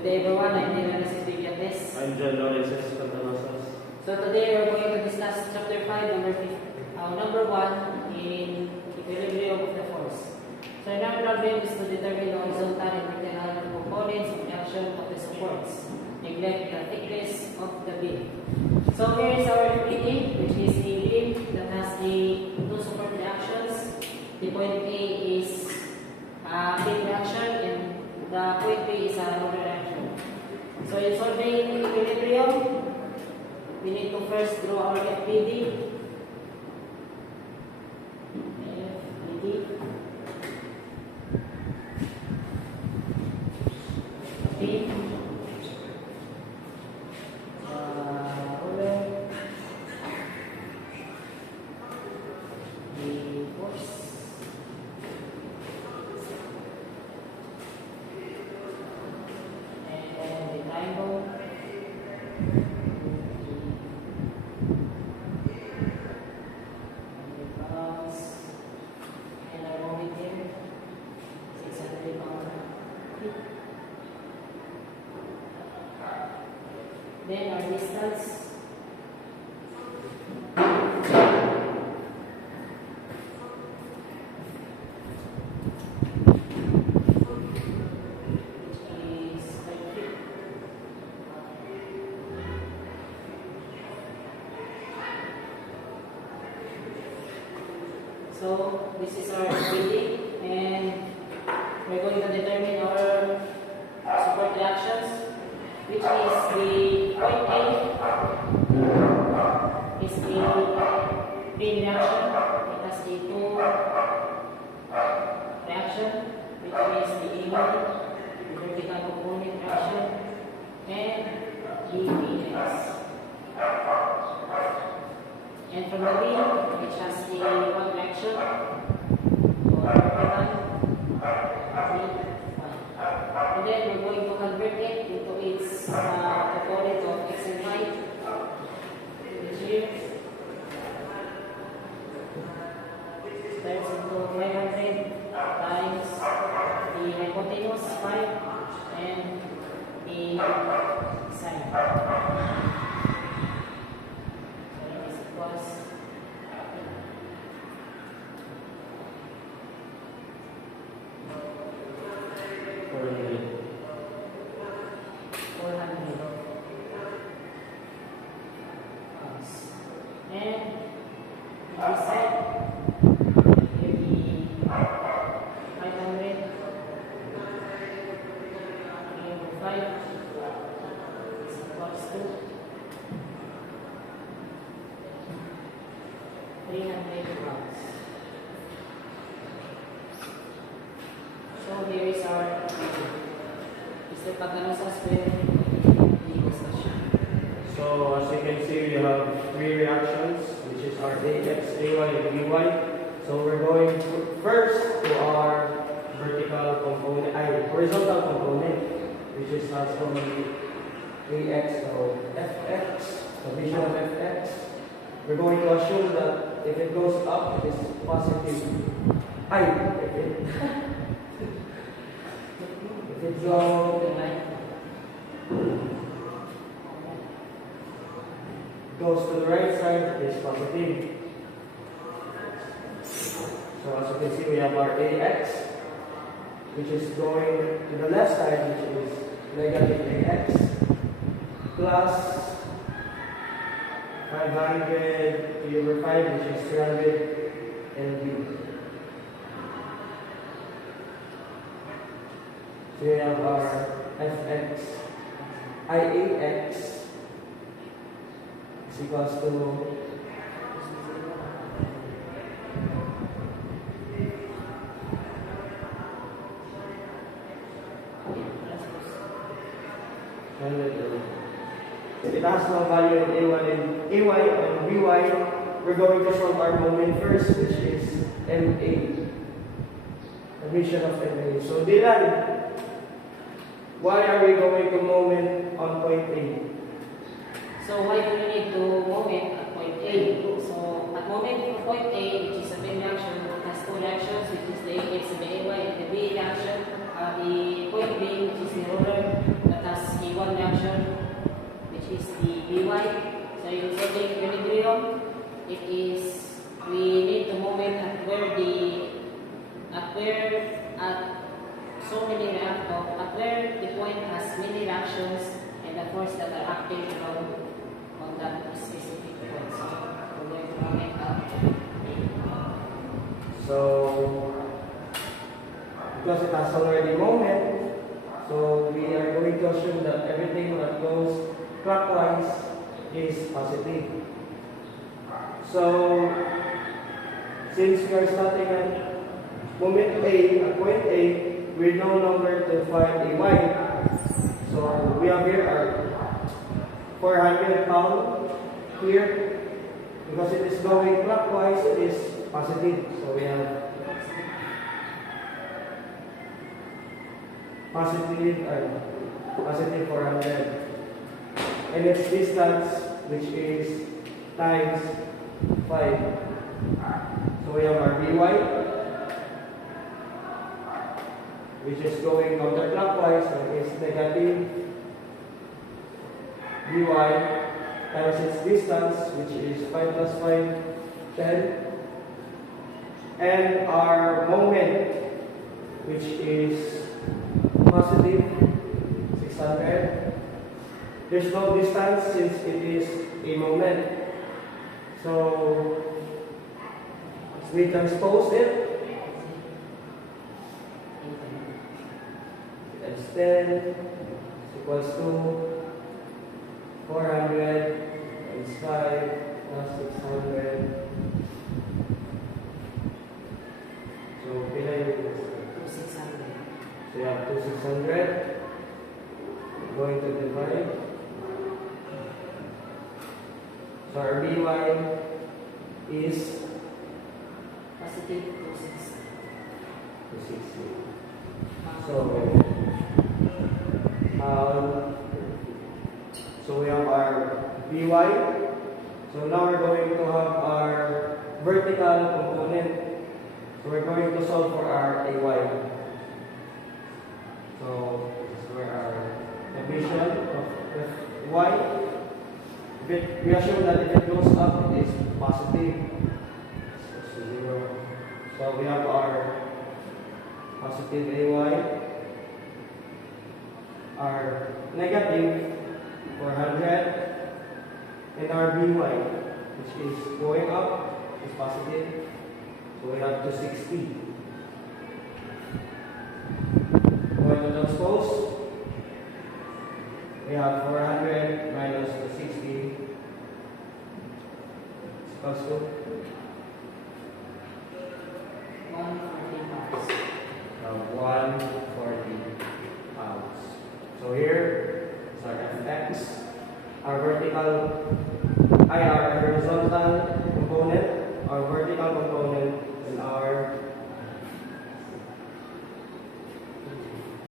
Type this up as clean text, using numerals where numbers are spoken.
Good day everyone, I'm Dylan This. I'm John Lawrence Cantanosas. So today we're going to discuss chapter 5, number 1 in equilibrium of the force. So in our problem is to determine the horizontal and vertical components of the action of the supports. Neglect the thickness of the beam. So here is our PA, which is a beam that has the two support reactions. The point A is a beam reaction and the point B is a roller reaction. So in solving equilibrium, we need to first draw our FBD. FBD. Okay. Roller. The force. And the triangle. Then our distance. Which is 5 feet. So this is our reading, and we're going to determine our support reactions, which is the point A is the beam reaction. It has the two reaction, which is the A1, the vertical component reaction, and the BX. And from the beam, which has the one reaction, or vertical, and then we're going to convert it into its component of x and y, which is turns into 500 times the hypotenuse 5 and the sine. So this equals 400. And this side, here the 500 over 5 is equals to 300 grams. So here is our Mr. Paganosa's the discussion. So as you can see, we have three reactions, which is our AX, AY, and BY. So we're going first to our vertical component, horizontal component, which is has only AX, so FX, the vision of FX. We're going to assume that if it goes up, it is positive. If it goes to the right side, it is positive. So as you can see, we have our AX, which is going to the left side, which is negative AX, plus 500 P over 5, which is 300 LB. So we have our FX, IAX is equals to it has no value in A1 and AY and BY. We're going to solve our moment first, which is MA, admission of MA. So Dylan, why are we going to moment on point A? So why do we need to moment at point A? So at moment at point A, which is a beam reaction, it has two reactions, which is the AX and the AY, and the B reaction, the point B, which is the roller, that has By. So yung solving equilibrium, it is we need to move it at where the point has many reactions and the force that are acting on that specific point. So we're going to move it up. So, because it has already moment, so we are going to assume that everything that goes clockwise is positive. So, since we are starting at moment A, at point A, we're no longer to find a y. So, we have here our 400 pound here. Because it is going clockwise, it is positive. So, we have positive 400. And its distance, which is times 5. So we have our By, which is going counterclockwise, and is negative By times its distance, which is 5 plus 5, 10. And our moment, which is positive 600. There's no distance since it is a moment. So we transpose it. Times 10 is equals to 400 times 5 plus 600. So pila yung 600. so you have 600. Going to divide. So our By is Positive 260. 260. So we have our By. So now we're going to have our vertical component. So we're going to solve for our Ay. So this is where our equation of y. We assume that if it goes up, it is positive. So 0. So we have our positive Ay, our negative 400, and our By, which is going up, is positive. So we have 260. Going to transpose, we have 400 minus 260 is equals to 140 pounds. 140 pounds. So here is our Fx, our horizontal component, our vertical component, and our